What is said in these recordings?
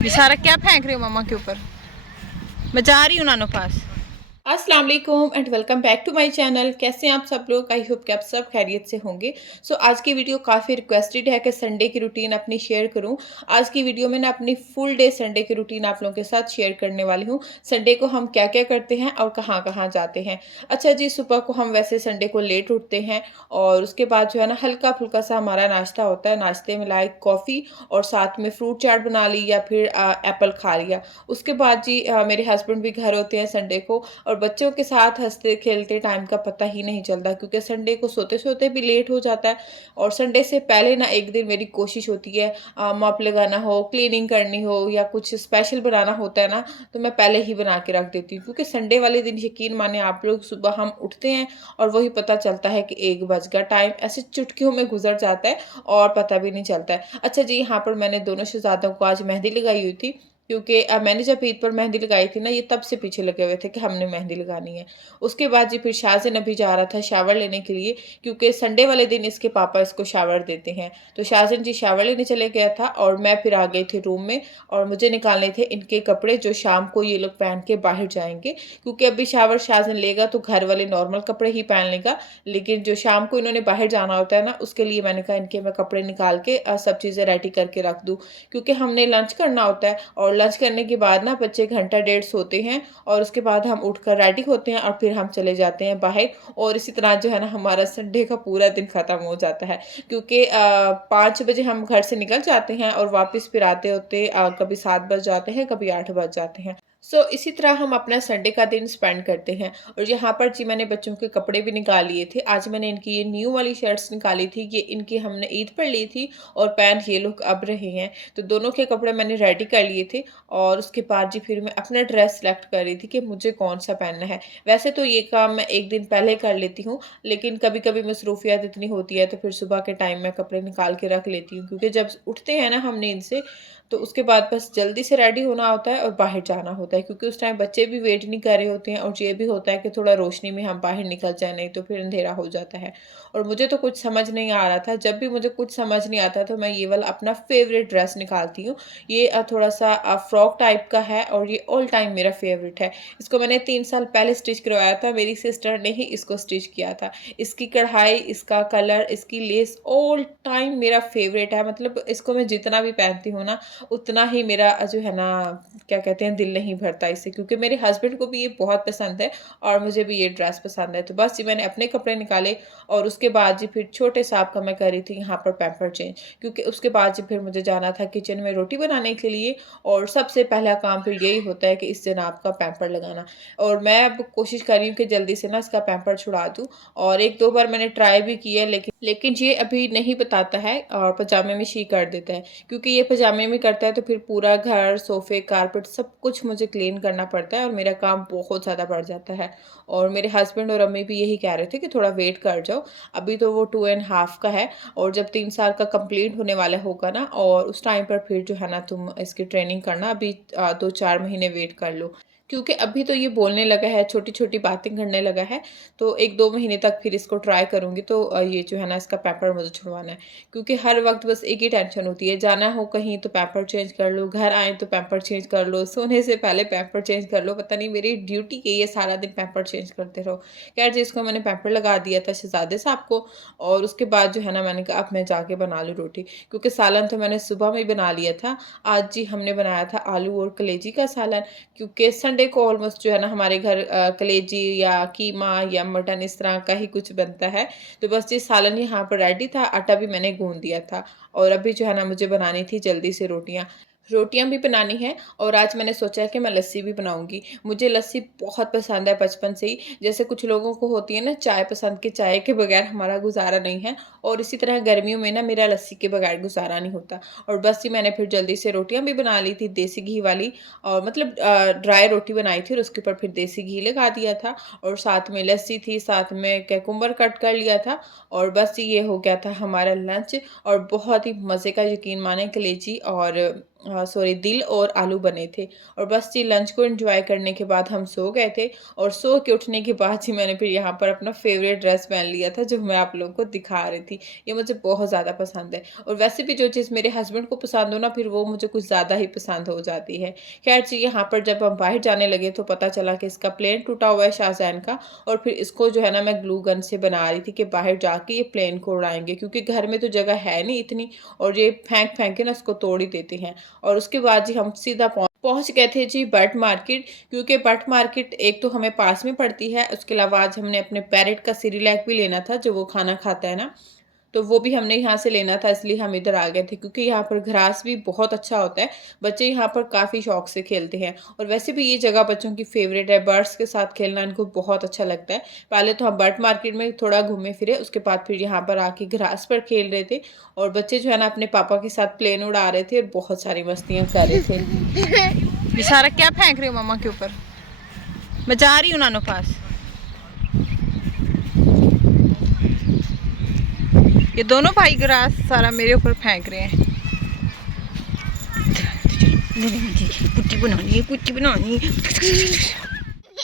ये सारा क्या फेंक रही हो मम्मा के ऊपर? मैं जा रही हूँ नानो पास। अस्सलाम वालेकुम and welcome back to my channel. कैसे हैं आप सब लोग? आई होप कि आप सब खैरियत से होंगे। आज की वीडियो काफ़ी रिक्वेस्टेड है कि संडे की रूटीन अपनी शेयर करूं। आज की वीडियो में ना अपनी फुल डे संडे की रूटीन आप लोगों के साथ शेयर करने वाली हूं। संडे को हम क्या क्या करते हैं और कहां कहां जाते हैं। अच्छा जी, सुबह को हम वैसे संडे को लेट उठते हैं और उसके बाद जो है ना हल्का फुल्का सा हमारा नाश्ता होता है। नाश्ते में लाइक कॉफ़ी और साथ में फ्रूट चाट बना ली या फिर एप्पल खा लिया। उसके बाद जी मेरे हस्बैंड भी घर होते हैं संडे को, और बच्चों के साथ हँसते खेलते टाइम का पता ही नहीं चलता क्योंकि संडे को सोते-सोते भी लेट हो जाता है। और संडे से पहले ना एक दिन मेरी कोशिश होती है, मॉप लगाना हो, क्लीनिंग करनी हो या कुछ स्पेशल बनाना होता है ना, तो मैं पहले ही बना के रख देती हूँ क्योंकि संडे वाले दिन यकीन माने आप लोग, सुबह हम उठते हैं और वही पता चलता है कि 1 बज गया। टाइम ऐसे चुटकियों में गुज़र जाता है और पता भी नहीं चलता है। अच्छा जी, यहाँ पर मैंने दोनों शहज़ादों को आज मेहंदी लगाई हुई थी क्योंकि मैंने जब ईद पर मेहंदी लगाई थी ना, ये तब से पीछे लगे हुए थे कि हमने मेहंदी लगानी है। उसके बाद जी फिर शाज़न अभी जा रहा था शावर लेने के लिए क्योंकि संडे वाले दिन इसके पापा इसको शावर देते हैं। तो शाज़न जी शावर लेने चले गया था और मैं फिर आ गई थी रूम में और मुझे निकालने थे इनके कपड़े जो शाम को ये लोग पहन के बाहर जाएँगे, क्योंकि अभी शावर शाज़न लेगा तो घर वाले नॉर्मल कपड़े ही पहन लेगा, लेकिन जो शाम को इन्होंने बाहर जाना होता है ना, उसके लिए मैंने कहा इनके मैं कपड़े निकाल के सब चीज़ें रेडी करके रख दूँ, क्योंकि हमने लंच करना होता है और लंच करने के बाद ना बच्चे घंटा डेढ़ सोते हैं और उसके बाद हम उठकर रेडी होते हैं और फिर हम चले जाते हैं बाहर। और इसी तरह जो है ना हमारा संडे का पूरा दिन ख़त्म हो जाता है क्योंकि 5 बजे हम घर से निकल जाते हैं और वापस फिर आते होते कभी 7 बज जाते हैं, कभी 8 बज जाते हैं। इसी तरह हम अपना संडे का दिन स्पेंड करते हैं। और यहाँ पर जी मैंने बच्चों के कपड़े भी निकाल लिए थे। आज मैंने इनकी ये न्यू वाली शर्ट्स निकाली थी, ये इनकी हमने ईद पर ली थी और पहन ये लोग अब रहे हैं। तो दोनों के कपड़े मैंने रेडी कर लिए थे और उसके बाद जी फिर मैं अपना ड्रेस सेलेक्ट कर रही थी कि मुझे कौन-सा पहनना है। वैसे तो ये काम मैं 1 दिन पहले कर लेती हूँ, लेकिन कभी-कभी मसरूफ़ियत इतनी होती है तो फिर सुबह के टाइम मैं कपड़े निकाल के रख लेती हूँ, क्योंकि जब उठते हैं ना हम नींद से, तो उसके बाद बस जल्दी से रेडी होना होता है और बाहर जाना होता है, क्योंकि उस टाइम बच्चे भी वेट नहीं कर रहे होते हैं और ये भी होता है कि थोड़ा रोशनी में हम बाहर निकल जाएँ, नहीं तो फिर अंधेरा हो जाता है। और मुझे तो कुछ समझ नहीं आ रहा था, जब भी मुझे कुछ समझ नहीं आता तो मैं ये वाला अपना फ़ेवरेट ड्रेस निकालती हूँ। ये थोड़ा-सा फ्रॉक टाइप का है और ये ऑल टाइम मेरा फ़ेवरेट है। इसको मैंने 3 साल पहले स्टिच करवाया था, मेरी सिस्टर ने ही इसको स्टिच किया था। इसकी कढ़ाई, इसका कलर, इसकी लेस ऑल टाइम मेरा फ़ेवरेट है। मतलब इसको मैं जितना भी पहनती हूँ ना, उतना ही मेरा जो है ना, क्या कहते हैं, दिल नहीं भरता इससे, क्योंकि मेरे हस्बैंड को भी ये बहुत पसंद है और मुझे भी ये ड्रेस पसंद है। तो बस जी मैंने अपने कपड़े निकाले और उसके बाद जी फिर छोटे साहब का मैं कर रही थी यहाँ पर पैम्पर चेंज, क्योंकि उसके बाद जी फिर मुझे जाना था किचन में रोटी बनाने के लिए। और सबसे पहला काम फिर यही होता है कि इस दिन आपका पैम्पर लगाना। और मैं अब कोशिश कर रही हूँ कि जल्दी से ना इसका पैम्पर छुड़ा दूँ, और 1-2 बार मैंने ट्राई भी की है, लेकिन ये अभी नहीं बताता है और पजामे में शी कर देता है। क्योंकि ये पजामे में करता है तो फिर पूरा घर, सोफ़े, कारपेट सब कुछ मुझे क्लीन करना पड़ता है और मेरा काम बहुत ज़्यादा बढ़ जाता है। और मेरे हस्बैंड और अम्मी भी यही कह रहे थे कि थोड़ा वेट कर जाओ, अभी तो वो 2 एंड हाफ का है और जब 3 साल का कंप्लीट होने वाला होगा ना, और उस टाइम पर फिर जो है ना तुम इसकी ट्रेनिंग करना, अभी 2-4 महीने वेट कर लो। क्योंकि अभी तो ये बोलने लगा है, छोटी-छोटी बातें करने लगा है, तो 1-2 महीने तक फिर इसको ट्राई करूँगी, तो ये जो है ना इसका पैम्पर मुझे छुड़वाना है। क्योंकि हर वक़्त बस एक ही टेंशन होती है, जाना हो कहीं तो पैम्पर चेंज कर लो, घर आएँ तो पैम्पर चेंज कर लो, सोने से पहले पैम्पर चेंज कर लो, पता नहीं मेरी ड्यूटी यही है, सारा दिन पैम्पर चेंज करते रहो। खैर जी, इसको मैंने पैम्पर लगा दिया था शहज़ादे साहब को और उसके बाद जो है ना मैंने कहा अब मैं जाके बना लूँ रोटी, क्योंकि सालन तो मैंने सुबह में ही बना लिया था। आज जी हमने बनाया था आलू और कलेजी का सालन, क्योंकि संडे को ऑलमोस्ट जो है ना हमारे घर कलेजी या कीमा या मटन इस तरह का ही कुछ बनता है। तो बस ये सालन यहाँ पर रेडी था, आटा भी मैंने गूँध दिया था और अभी जो है ना मुझे बनानी थी जल्दी से रोटियाँ। रोटियाँ भी बनानी है और आज मैंने सोचा है कि मैं लस्सी भी बनाऊँगी। मुझे लस्सी बहुत पसंद है बचपन से ही। जैसे कुछ लोगों को होती है ना चाय पसंद, कि चाय के बगैर हमारा गुज़ारा नहीं है, और इसी तरह गर्मियों में ना मेरा लस्सी के बगैर गुज़ारा नहीं होता। और बस जी मैंने फिर जल्दी से रोटियाँ भी बना ली थी देसी घी वाली, और मतलब ड्राई रोटी बनाई थी और उसके ऊपर फिर देसी घी लगा दिया था और साथ में लस्सी थी, साथ में कुकुम्बर कट कर लिया था और बस ये हो गया था हमारा लंच। और बहुत ही मज़े का, यकीन माने, कलेजी और सॉरी दिल और आलू बने थे। और बस जी लंच को एंजॉय करने के बाद हम सो गए थे। और सो के उठने के बाद जी मैंने फिर यहाँ पर अपना फेवरेट ड्रेस पहन लिया था, जो मैं आप लोगों को दिखा रही थी। ये मुझे बहुत ज़्यादा पसंद है, और वैसे भी जो चीज़ मेरे हस्बैंड को पसंद हो ना, फिर वो मुझे कुछ ज़्यादा ही पसंद हो जाती है। खैर जी, यहाँ पर जब हम बाहर जाने लगे तो पता चला कि इसका प्लेन टूटा हुआ है शाहजैन का। और फिर इसको जो है ना, मैं ग्लू गन से बना रही थी कि बाहर जाके ये प्लेन को उड़ाएंगे, क्योंकि घर में तो जगह है नहीं इतनी, और ये फेंक फेंक के ना उसको तोड़ ही देते हैं। और उसके बाद जी हम सीधा पहुंच गए थे जी बट मार्केट, क्योंकि बट मार्केट एक तो हमें पास में पड़ती है, उसके अलावा आज हमने अपने पैरेट का सिरिलैक भी लेना था, जो वो खाना खाता है ना, तो वो भी हमने यहाँ से लेना था, इसलिए हम इधर आ गए थे, क्योंकि यहाँ पर ग्रास भी बहुत अच्छा होता है। बच्चे यहाँ पर काफ़ी शौक से खेलते हैं, और वैसे भी ये जगह बच्चों की फेवरेट है, बर्ड्स के साथ खेलना इनको बहुत अच्छा लगता है। पहले तो हम बर्ड मार्केट में थोड़ा घूमे फिरे, उसके बाद फिर यहाँ पर आके ग्रास पर खेल रहे थे। और बच्चे जो है ना अपने पापा के साथ प्लेन उड़ा रहे थे और बहुत सारी मस्तियाँ कर रहे थे। इशारा क्या फेंक रहे हो मम्मा के ऊपर? मैं जा रही हूँ नानो पास। ये दोनों भाई ग्रास सारा मेरे ऊपर फेंक रहे हैं। कुट्टी बनानी, कुट्टी बनानी।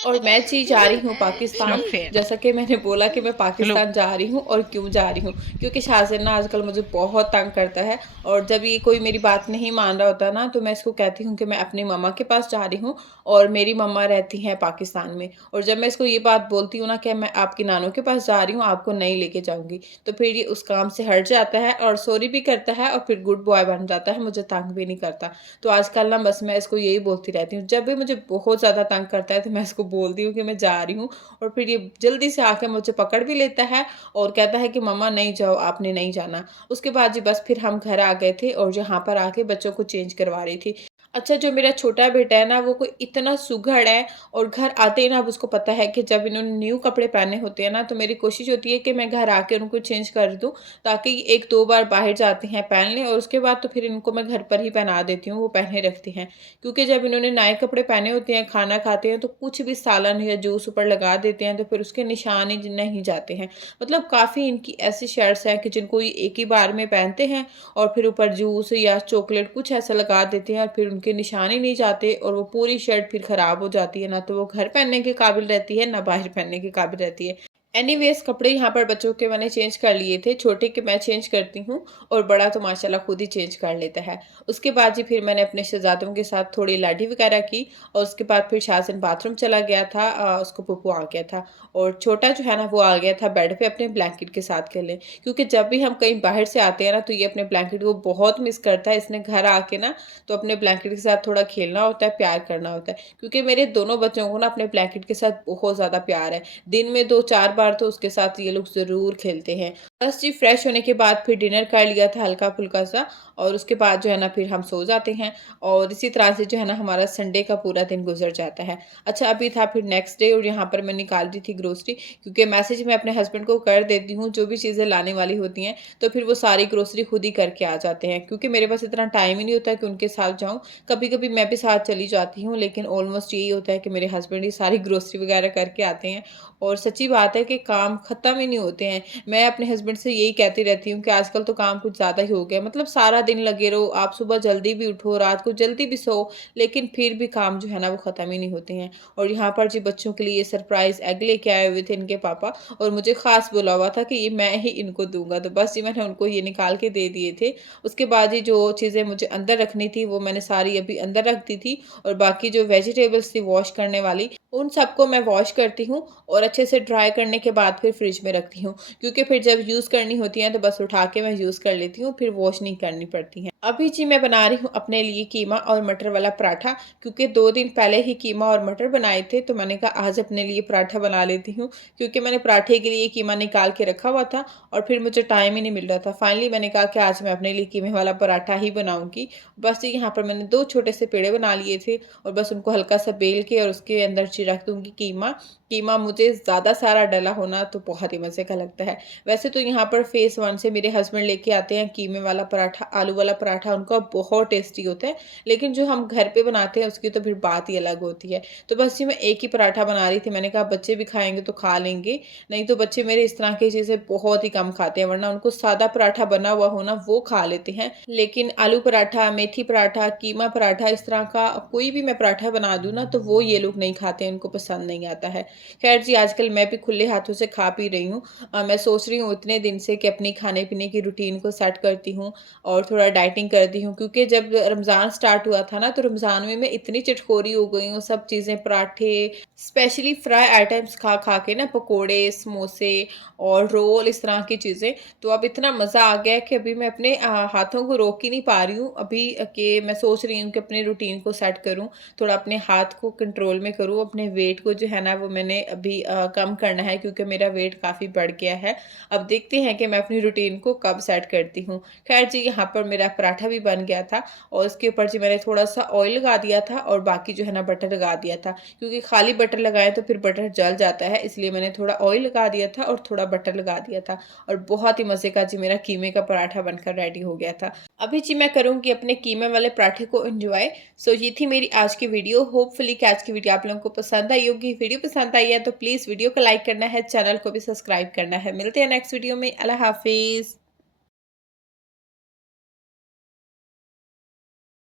और मैं जी जा रही हूँ पाकिस्तान। जैसा कि मैंने बोला कि मैं पाकिस्तान जा रही हूँ, और क्यों जा रही हूँ, क्योंकि शाहज़ैन ना आजकल मुझे बहुत तंग करता है। और जब ये कोई मेरी बात नहीं मान रहा होता ना, तो मैं इसको कहती हूँ कि मैं अपनी मम्मा के पास जा रही हूँ, और मेरी मम्मा रहती हैं पाकिस्तान में। और जब मैं इसको ये बात बोलती हूँ ना कि मैं आपकी नानों के पास जा रही हूँ, आपको नहीं लेके जाऊँगी, तो फिर ये उस काम से हट जाता है और सॉरी भी करता है, और फिर गुड बॉय बन जाता है, मुझे तंग भी नहीं करता। तो आजकल ना बस मैं इसको यही बोलती रहती हूँ, जब भी मुझे बहुत ज़्यादा तंग करता है तो मैं इसको बोलती हूँ कि मैं जा रही हूँ, और फिर ये जल्दी से आके मुझे पकड़ भी लेता है और कहता है कि मम्मा नहीं जाओ, आपने नहीं जाना। उसके बाद जी बस फिर हम घर आ गए थे, और यहाँ पर आके बच्चों को चेंज करवा रही थी। अच्छा, जो मेरा छोटा बेटा है ना, वो कोई इतना सुघड़ है, और घर आते ही ना अब उसको पता है कि जब इन्होंने न्यू कपड़े पहने होते हैं ना, तो मेरी कोशिश होती है कि मैं घर आके उनको चेंज कर दूँ, ताकि एक दो बार बाहर जाते हैं पहन लें, और उसके बाद तो फिर इनको मैं घर पर ही पहना देती हूँ, वो पहने रखती हैं। क्योंकि जब इन्होंने नए कपड़े पहने होते हैं, खाना खाते हैं, तो कुछ भी सालन या जूस ऊपर लगा देते हैं, तो फिर उसके निशान ही नहीं जाते हैं। मतलब काफ़ी इनकी ऐसी शर्ट्स हैं कि जिनको ये एक ही बार में पहनते हैं, और फिर ऊपर जूस या चॉकलेट कुछ ऐसा लगा देते हैं, और फिर उनके निशान ही नहीं जाते, और वो पूरी शर्ट फिर ख़राब हो जाती है, ना तो वो घर पहनने के काबिल रहती है, ना बाहर पहनने के काबिल रहती है। एनीवेज़ कपड़े यहाँ पर बच्चों के मैंने चेंज कर लिए थे, छोटे के मैं चेंज करती हूँ, और बड़ा तो माशाल्लाह खुद ही चेंज कर लेता है। उसके बाद जी फिर मैंने अपने शहज़ादों के साथ थोड़ी लाडी वगैरह की, और उसके बाद फिर शाहज़ैन बाथरूम चला गया था, उसको पुप्पू आ गया था, और छोटा जो है ना वो आ गया था बेड पे अपने ब्लैंकेट के साथ खेलने। क्योंकि जब भी हम कहीं बाहर से आते हैं ना, तो ये अपने ब्लैंकेट को बहुत मिस करता है। इसने घर आके ना तो अपने ब्लैंकेट के साथ थोड़ा खेलना होता है, प्यार करना होता है, क्योंकि मेरे दोनों बच्चों को ना अपने ब्लैंकेट के साथ बहुत ज़्यादा प्यार है। दिन में 2-4 बार तो उसके साथ ये लोग ज़रूर खेलते हैं। बस जी फ्रेश होने के बाद फिर डिनर कर लिया था हल्का-फुल्का सा, और उसके बाद जो है ना फिर हम सो जाते हैं, और इसी तरह से जो है ना हमारा संडे का पूरा दिन गुज़र जाता है। अच्छा, अभी था फिर नेक्स्ट डे, और यहाँ पर मैं निकाल रही थी ग्रोसरी, क्योंकि मैसेज मैं अपने हस्बैंड को कर देती हूँ, जो भी चीज़ें लाने वाली होती हैं, तो फिर वो सारी ग्रोसरी खुद ही करके आ जाते हैं, क्योंकि मेरे पास इतना टाइम ही नहीं होता कि उनके साथ जाऊँ। कभी-कभी मैं भी साथ चली जाती हूँ, लेकिन ऑलमोस्ट यही होता है कि मेरे हस्बैंड ही सारी ग्रोसरी वगैरह करके आते हैं, और सच्ची बात है कि काम ख़त्म ही नहीं होते हैं। मैं अपने हस्बैंड से यही कहती रहती हूँ कि आजकल तो काम कुछ ज़्यादा ही हो गया है। मतलब सारा दिन लगे रहो, आप सुबह जल्दी भी उठो, रात को जल्दी भी सो, लेकिन फिर भी काम जो है ना वो ख़त्म ही नहीं होते हैं। और यहाँ पर जी बच्चों के लिए सरप्राइज़ एग लेके आए हुए थे इनके पापा, और मुझे ख़ास बोला हुआ था कि ये मैं ही इनको दूँगा। तो बस जी मैंने उनको ये निकाल के दे दिए थे। उसके बाद ही जो चीज़ें मुझे अंदर रखनी थी वो मैंने सारी अभी अंदर रख दी थी, और बाकी जो वेजिटेबल्स थी वॉश करने वाली, उन सबको मैं वॉश करती हूँ, और अच्छे से ड्राई करने के बाद फिर फ्रिज में रखती हूँ, क्योंकि फिर जब यूज़ करनी होती हैं तो बस उठा के मैं यूज़ कर लेती हूँ, फिर वॉश नहीं करनी पड़ती हैं। अभी जी मैं बना रही हूँ अपने लिए कीमा और मटर वाला पराठा, क्योंकि 2 दिन पहले ही कीमा और मटर बनाए थे, तो मैंने कहा आज अपने लिए पराठा बना लेती हूँ, क्योंकि मैंने पराठे के लिए कीमा निकाल के रखा हुआ था, और फिर मुझे टाइम ही नहीं मिल रहा था। फाइनली मैंने कहा कि आज मैं अपने लिए कीमे वाला पराठा ही बनाऊँगी। बस जी यहाँ पर मैंने 2 छोटे से पेड़े बना लिए थे, और बस उनको हल्का सा बेल के और उसके अंदर जी रख दूँगी कीमा। कीमा मुझे ज़्यादा सारा डला होना तो बहुत ही मज़े का लगता है। वैसे तो यहाँ पर फ़ेज़ 1 से मेरे हस्बैंड लेके आते हैं कीमे वाला पराठा, आलू वाला पराठा, पराठा उनका बहुत टेस्टी होता है, लेकिन जो हम घर पे बनाते हैं उसकी तो फिर बात ही अलग होती है। तो बस जी मैं एक ही पराठा बना रही थी, मैंने कहा बच्चे भी खाएँगे तो खा लेंगे, नहीं तो बच्चे मेरे इस तरह की चीज़ें बहुत ही कम खाते हैं, वरना उनको सादा पराठा बना हुआ हो ना वो खा लेते हैं। लेकिन आलू पराठा, मेथी पराठा, कीमा पराठा इस तरह का कोई भी मैं पराठा बना दूँ ना तो वो ये लोग नहीं खाते हैं, उनको पसंद नहीं आता है। ख़ैर जी आजकल मैं भी खुले हाथों से खा पी रही हूँ। मैं सोच रही हूँ इतने दिन से कि अपनी खाने-पीने की रूटीन को सेट करती हूँ और थोड़ा डाइटिंग करती हूँ, क्योंकि जब रमज़ान स्टार्ट हुआ था ना तो रमज़ान में मैं इतनी चिटखोरी हो गई हूँ, सब चीज़ें पराठे स्पेशली फ्राई आइटम्स खा-खा के ना, पकोड़े, समोसे और रोल इस तरह की चीज़ें, तो अब इतना मज़ा आ गया है कि अभी मैं अपने हाथों को रोक ही नहीं पा रही हूँ अभी कि मैं सोच रही हूँ कि अपने रूटीन को सेट करूँ, थोड़ा अपने हाथ को कंट्रोल में करूँ, अपने वेट को जो है ना वो मैंने अभी कम करना है क्योंकि मेरा वेट काफ़ी बढ़ गया है। अब देखते हैं कि मैं अपनी रूटीन को कब सेट करती हूँ। ख़ैर जी यहाँ पर मेरा पराठा भी बन गया था और उसके ऊपर जी मैंने थोड़ा-सा ऑयल लगा दिया था और बाकी जो है ना बटर लगा दिया था, क्योंकि खाली बटर लगाएँ तो फिर बटर जल जाता है, इसलिए मैंने थोड़ा ऑयल लगा दिया था और थोड़ा बटर लगा दिया था और बहुत ही मज़े का जी मेरा कीमे का पराठा बनकर रेडी हो गया था। अभी जी मैं करूँगी अपने कीमे वाले पराठे को एन्जॉय। सो ये थी मेरी आज की वीडियो। होपफुली कि आज की वीडियो आप लोगों को पसंद आई होगी। वीडियो पसंद आई है तो प्लीज़ वीडियो को लाइक करना है, चैनल को भी सब्सक्राइब करना है। मिलते हैं नेक्स्ट वीडियो में। अल्लाह हाफ़िज़।